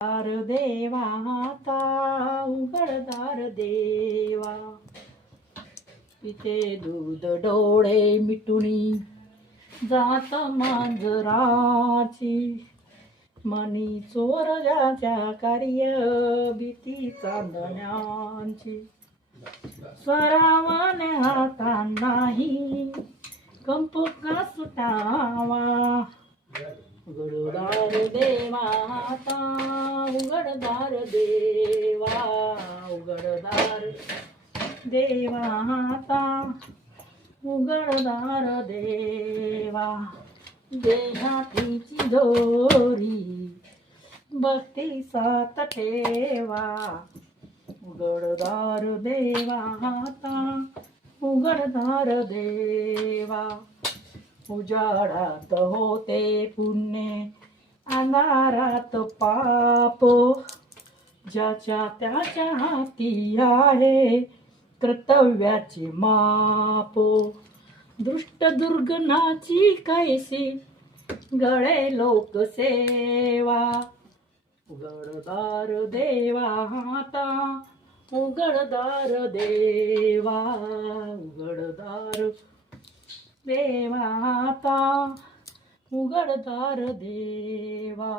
दार देवा आता उघडदार देवा, पिते दूध डोळे मिटुनी जात मांजराची, मनी चोर ज्याच्या कार्य भीती चांदण्यांची, स्वरावाने हाता नाही कंप का सुटावा, उघडदार देवा आता उघडदार देवा, उघडदार देवा आता उघडदार देवा, देहातीची दोरी भक्ती साथ ठेवा, उघडदार देवा आता उघडदार देवा, उजाडात होते पुण्य अंधारात पाप, ज्याच्या त्याच्या हाती आहे कर्तव्याची माप, दृष्ट दुर्गणाची कैसी गळे लोकसेवा, उघडदार देवा आता उघडदार देवा, उघडदार देवा आता उघडदार देवा.